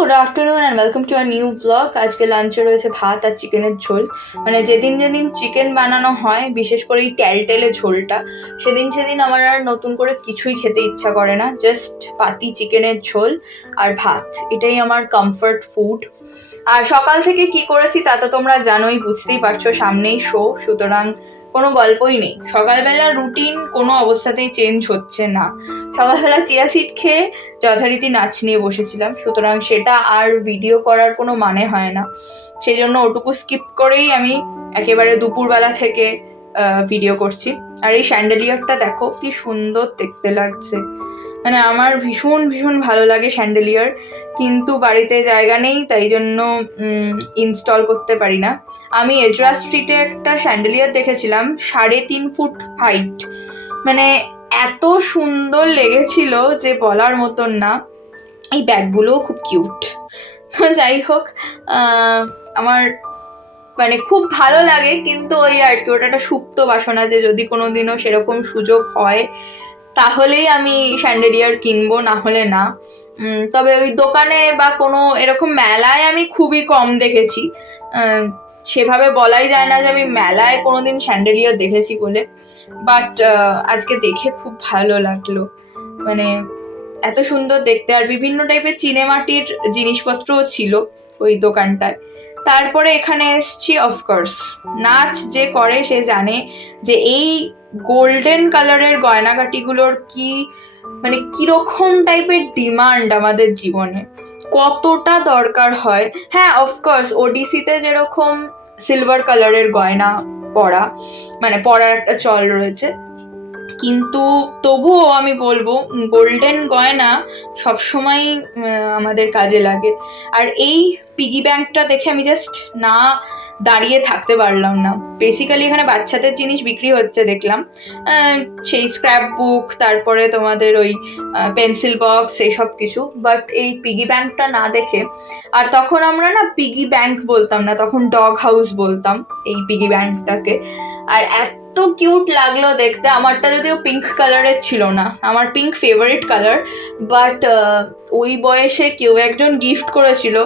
Good afternoon and welcome to our new blog. আজকে লাঞ্চে রয়েছে ভাত আর চিকেনের ঝোল। মানে যেদিন যেদিন চিকেন বানানো হয়, বিশেষ করে এই টেলটেলে ঝোলটা, সেদিন আমার আর নতুন করে কিছুই খেতে ইচ্ছা করে না। জাস্ট পাতি চিকেনের ঝোল আর ভাত, এটাই আমার কমফর্ট ফুড। আর সকাল থেকে কি করেছি তা তো তোমরা জানোই, বুঝতেই পারছো, সামনেই শো, সুতরাং কোনো গল্পই নেই। সকালবেলা রুটিন কোনো অবস্থাতেই চেঞ্জ হচ্ছে না। সকালবেলা চিয়া সিড খেয়ে যথারীতি নাচ নিয়ে বসেছিলাম, সুতরাং সেটা আর ভিডিও করার কোনো মানে হয় না। সেই জন্য ওটুকু স্কিপ করেই আমি একেবারে দুপুরবেলা থেকে ভিডিও করছি। আর এই স্যান্ডেলিয়ারটা দেখো কি সুন্দর দেখতে লাগছে, মানে আমার ভীষণ ভীষণ ভালো লাগে স্যান্ডেলিয়ার, কিন্তু বাড়িতে জায়গা নেই, তাই জন্য ইনস্টল করতে পারি না। আমি এজরা স্ট্রিটে একটা স্যান্ডেলিয়ার দেখেছিলাম 3.5 ফুট হাইট, মানে এত সুন্দর লেগেছিল যে বলার মতন না। এই ব্যাগগুলোও খুব কিউট। তো যাই হোক, আমার মানে খুব ভালো লাগে, কিন্তু ওই আর কি, ওটা একটা সুপ্ত বাসনা যে যদি কোনোদিনও সেরকম সুযোগ হয় তাহলেই আমি স্যান্ডেলিয়ার কিনবো, না হলে না। তবে ওই দোকানে বা কোনো এরকম মেলায় আমি খুবই কম দেখেছি। সেভাবে বলাই যায় না যে আমি মেলায় কোনোদিন স্যান্ডেলিয়ার দেখেছি বলে, বাট আজকে দেখে খুব ভালো লাগলো, মানে এত সুন্দর দেখতে। আর বিভিন্ন টাইপের চিনেমাটির জিনিসপত্রও ছিল ওই দোকানটায়। তারপরে এখানে এসছি, অফকোর্স নাচ যে করে সে জানে যে এই গোল্ডেন কালারের গয়নাগাটিগুলোর কি, মানে কিরকম টাইপের ডিমান্ড আমাদের জীবনে, কতটা দরকার হয়। হ্যাঁ, অফকোর্স ওডিসিতে যেরকম সিলভার কালারের গয়না পরা, মানে পরার একটা চল রয়েছে, কিন্তু তবুও আমি বলবো গোল্ডেন গয়না সবসময় আমাদের কাজে লাগে। আর এই পিগি ব্যাংকটা দেখে আমি জাস্ট না দাঁড়িয়ে থাকতে পারলাম না। বেসিক্যালি এখানে বাচ্চাদের জিনিস বিক্রি হচ্ছে দেখলাম, সেই স্ক্র্যাপ বুক, তারপরে তোমাদের ওই পেন্সিল বক্স, এইসব কিছু, বাট এই পিগি ব্যাংকটা না দেখে, আর তখন আমরা না পিগি ব্যাংক বলতাম না, তখন ডগ হাউস বলতাম এই পিগি ব্যাংকটাকে। আর এত কিউট লাগলো দেখতে। আমারটা যদিও পিঙ্ক কালারের ছিল না, আমার পিঙ্ক ফেভারিট কালার, বাট ওই বয়সে কেউ একজন গিফট করেছিল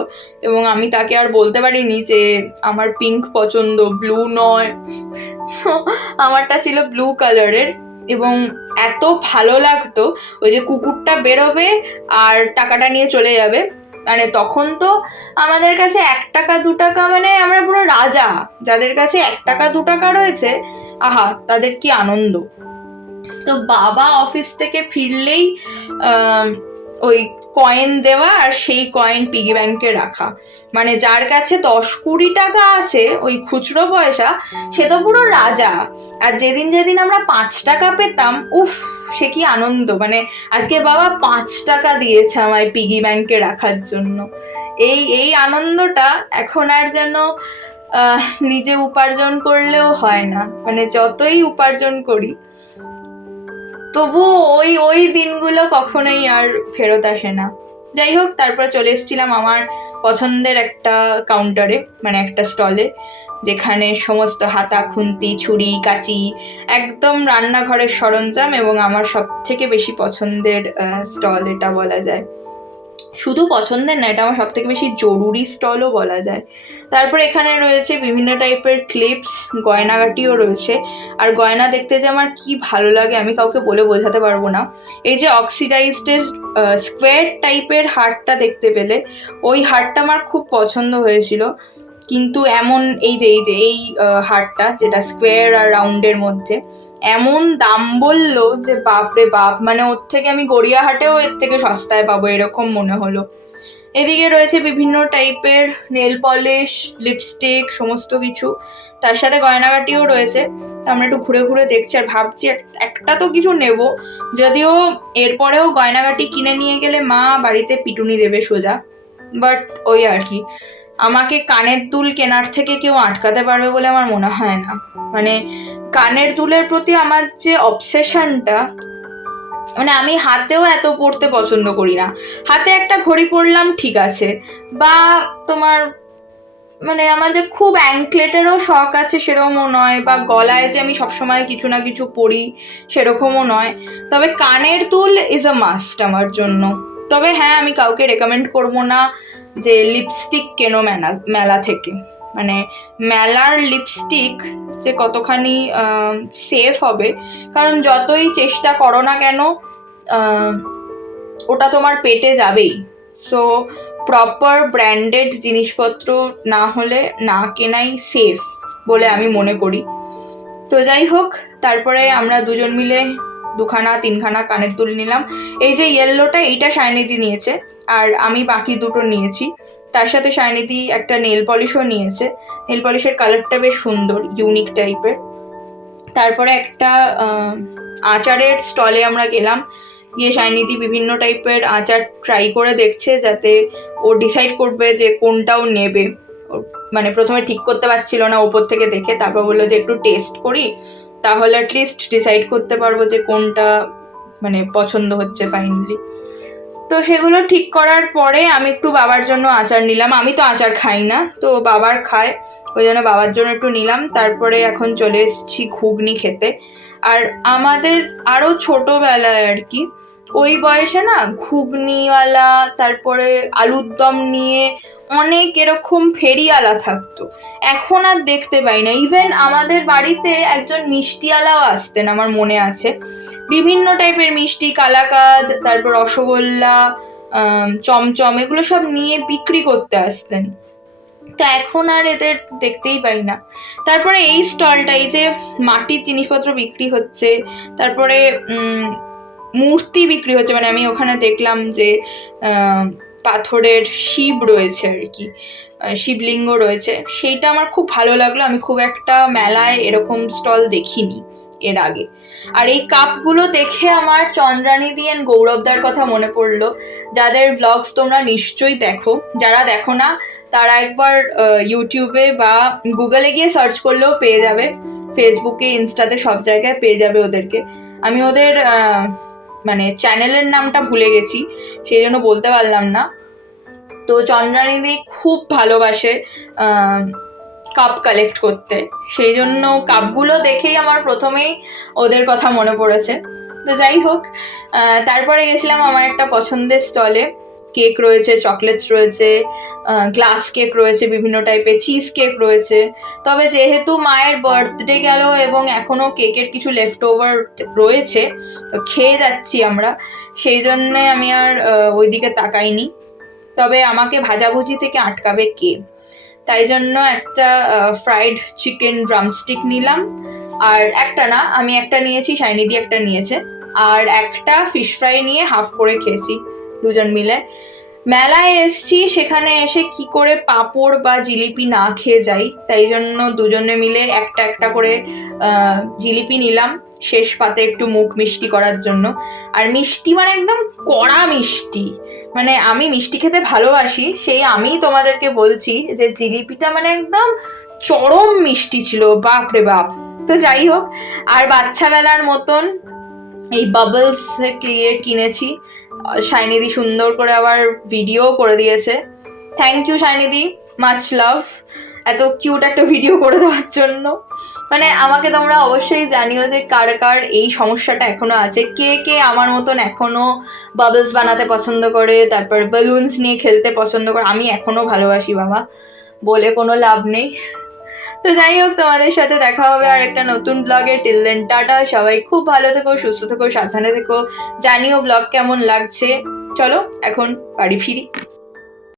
এবং আমি তাকে আর বলতে পারিনি যে আমার পিঙ্ক পছন্দ, ব্লু নয়। আমারটা ছিল ব্লু কালারের, এবং এত ভালো লাগতো। ওই যে কুকুরটা বেরোবে আর টাকাটা নিয়ে চলে যাবে, মানে তখন তো আমাদের কাছে 1 টাকা 2 টাকা, মানে আমরা পুরো রাজা। যাদের কাছে 1 টাকা 2 টাকা রয়েছে, আহা তাদের কি আনন্দ। তো বাবা অফিস থেকে ফিরলেই ওই কয়েন দেওয়া, আর সেই কয়েন পিগি ব্যাংকে রাখা, মানে যার কাছে 10-20 টাকা আছে ওই খুচরো পয়সা, সে তো পুরো রাজা। আর যেদিন যেদিন আমরা 5 টাকা পেতাম, উফ সে কি আনন্দ। মানে আজকে বাবা 5 টাকা দিয়েছে আমায় পিগি ব্যাংকে রাখার জন্য। এই আনন্দটা এখন আর যেন নিজে উপার্জন করলেও হয় না, মানে যতই উপার্জন করি তবু ওই দিনগুলো কখনোই আর ফেরত আসে না। যাই হোক, তারপর চলে এসেছিলাম আমার পছন্দের একটা কাউন্টারে, মানে একটা স্টলে, যেখানে সমস্ত হাতা, খুন্তি, ছুরি, কাঁচি, একদম রান্নাঘরের সরঞ্জাম, এবং আমার সব থেকে বেশি পছন্দের স্টল এটা বলা যায়। শুধু পছন্দের না, এটা আমার সব থেকে বেশি জরুরি স্টলও বলা যায়। তারপর এখানে রয়েছে বিভিন্ন টাইপের ক্লিপস, গয়নাগাটিও রয়েছে। আর গয়না দেখতে যে আমার কি ভালো লাগে আমি কাউকে বলে বোঝাতে পারবো না। এই যে অক্সিডাইজডের স্কোয়ার টাইপের হারটা দেখতে পেলে, ওই হারটা আমার খুব পছন্দ হয়েছিল, কিন্তু এমন এই যে হারটা যেটা স্কোয়ার আর রাউন্ডের মধ্যে, এমন দাম বললো যে বাপরে বাপ, মানে ওর থেকে আমি গড়িয়াহাটেও এর থেকে সস্তায় পাবো এরকম মনে হলো। এদিকে রয়েছে বিভিন্ন টাইপের নেল পলিশ, লিপস্টিক, সমস্ত কিছু, তার সাথে গয়নাগাটিও রয়েছে। আমরা একটু ঘুরে ঘুরে দেখছি আর ভাবছি একটা তো কিছু নেব, যদিও এরপরেও গয়নাগাটি কিনে নিয়ে গেলে মা বাড়িতে পিটুনি দেবে সোজা, বাট ওই আর কি, আমাকে কানের দুল কেনার থেকে কেউ আটকাতে পারবে বলে আমার মনে হয় না। মানে কানের দুলের প্রতি আমার যে অবসেশনটা, মানে আমি হাতেও এত পরতে পছন্দ করি না। হাতে একটা ঘড়ি পরলাম ঠিক আছে, বা তোমার মানে আমাদের খুব অ্যাঙ্কলেটেরও শখ আছে সেরকমও নয়, বা গলায় যে আমি সবসময় কিছু না কিছু পরি সেরকমও নয়। তবে কানের দুল ইজ আ মাস্ট আমার জন্য। তবে হ্যাঁ, আমি কাউকে রেকমেন্ড করবো না যে লিপস্টিক কেনো মেলা থেকে, মানে মেলার লিপস্টিক যে কতখানি সেফ হবে, কারণ যতই চেষ্টা করো না কেন ওটা তোমার পেটে যাবেই। সো প্রপার ব্র্যান্ডেড জিনিসপত্র না হলে না কেনাই সেফ বলে আমি মনে করি। তো যাই হোক, তারপরে আমরা দুজন মিলে 2-3খানা কানের দুল নিলাম। এই যে ইয়েলোটা, এইটা শাইনিদি নিয়েছে, আর আমি বাকি দুটো নিয়েছি। তার সাথে শাইনিদি একটা নেল পলিশও নিয়েছে। নেল পলিশের কালারটা বেশ সুন্দর, ইউনিক টাইপের। তারপরে একটা আচারের স্টলে আমরা গেলাম, গিয়ে শাইনিদি বিভিন্ন টাইপের আচার ট্রাই করে দেখছে, যাতে ও ডিসাইড করবে যে কোনটাও নেবে। মানে প্রথমে ঠিক করতে পারছিল না ওপর থেকে দেখে, তারপর বললো যে একটু টেস্ট করি, তাহলে অ্যাটলিস্ট ডিসাইড করতে পারবো যে কোনটা মানে পছন্দ হচ্ছে ফাইনালি। তো সেগুলো ঠিক করার পরে আমি একটু বাবার জন্য আচার নিলাম। আমি তো আচার খাই না, তো বাবার খায়, ওই জন্য বাবার জন্য একটু নিলাম। তারপরে এখন চলে এসেছি ঘুগনি খেতে। আর আমাদের আরও ছোটোবেলায় আর কি, ওই বয়সে না ঘুগনিওয়ালা, তারপরে আলুর দম নিয়ে অনেক এরকম ফেরিওয়ালা থাকতো। এখন আর দেখতে পাই না। ইভেন আমাদের বাড়িতে একজন মিষ্টিওয়ালাও আসতেন, আমার মনে আছে, বিভিন্ন টাইপের মিষ্টি, কালাকাঁদ, তারপর রসগোল্লা, চমচম, এগুলো সব নিয়ে বিক্রি করতে আসতেন। তো এখন আর এদের দেখতেই পাই না। তারপরে এই স্টলটা, এই যে মাটির জিনিসপত্র বিক্রি হচ্ছে, তারপরে মূর্তি বিক্রি হচ্ছে, মানে আমি ওখানে দেখলাম যে পাথরের শিব রয়েছে আর কি, শিবলিঙ্গ রয়েছে, সেইটা আমার খুব ভালো লাগলো। আমি খুব একটা মেলায় এরকম স্টল দেখিনি এর আগে। আর এই কাপগুলো দেখে আমার চন্দ্রানিদি এন্ড গৌরবদার কথা মনে পড়লো, যাদের ব্লগস তোমরা নিশ্চয়ই দেখো। যারা দেখো না তারা একবার ইউটিউবে বা গুগলে গিয়ে সার্চ করলেও পেয়ে যাবে, ফেসবুকে, ইনস্টাতে, সব জায়গায় পেয়ে যাবে ওদেরকে। আমি ওদের মানে চ্যানেলের নামটা ভুলে গেছি, সেই জন্য বলতে পারলাম না। তো চন্দ্রানিদি খুব ভালোবাসে কাপ কালেক্ট করতে, সেই জন্য কাপগুলো দেখেই আমার প্রথমেই ওদের কথা মনে পড়েছে। তো যাই হোক, তারপরে গেছিলাম আমার একটা পছন্দের স্টলে। কেক রয়েছে, চকলেটস রয়েছে, গ্লাস কেক রয়েছে, বিভিন্ন টাইপের চিজ কেক রয়েছে। তবে যেহেতু মায়ের বার্থডে গেল এবং এখনও কেকের কিছু লেফট ওভার রয়েছে, খেয়ে যাচ্ছি আমরা, সেই জন্যে আমি আর ওইদিকে তাকাইনি। তবে আমাকে ভাজাভুজি থেকে আটকাবে কে, তাই জন্য একটা ফ্রাইড চিকেন ড্রামস্টিক নিলাম। আর একটা না, আমি একটা নিয়েছি, শাইনিদি একটা নিয়েছে, আর একটা ফিশ ফ্রাই নিয়ে হাফ করে খেয়েছি দুজন মিলে। মেলায় এসছি, সেখানে এসে কি করে পাঁপড় বা জিলিপি না খেয়ে যাই, তাই জন্য দুজনে মিলে একটা একটা করে জিলিপি নিলাম শেষ পাতে একটু মুখ মিষ্টি করার জন্য। আর মিষ্টি মানে একদম কড়া মিষ্টি, মানে আমি মিষ্টি খেতে ভালোবাসি, সেই আমি তোমাদেরকে বলছি যে জিলিপিটা মানে একদম চরম মিষ্টি ছিল, বাপ রে বাপ। তো যাই হোক, আর বাচ্চাবেলার মতন এই বাবলস কিনেছি। শাইনিদি সুন্দর করে আবার ভিডিও করে দিয়েছে। থ্যাংক ইউ শাইনিদি, মাচ লাভ, এত কিউট একটা ভিডিও করে দেওয়ার জন্য। মানে আমাকে তোমরা অবশ্যই জানিও যে কার কার এই সমস্যাটা এখনো আছে, কে কে আমার মতন এখনো বাবলস বানাতে পছন্দ করে, তারপর বেলুনস নিয়ে খেলতে পছন্দ করে। আমি এখনো ভালোবাসি বাবা, বলে কোনো লাভ নেই। তো যাই হোক, তোমাদের সাথে দেখা হবে আর একটা নতুন ব্লগে। টিল দেন টাটা, সবাই খুব ভালো থেকো, সুস্থ থেকো, সাবধানে থেকো। জানিও ব্লগ কেমন লাগছে। চলো এখন বাড়ি ফিরি।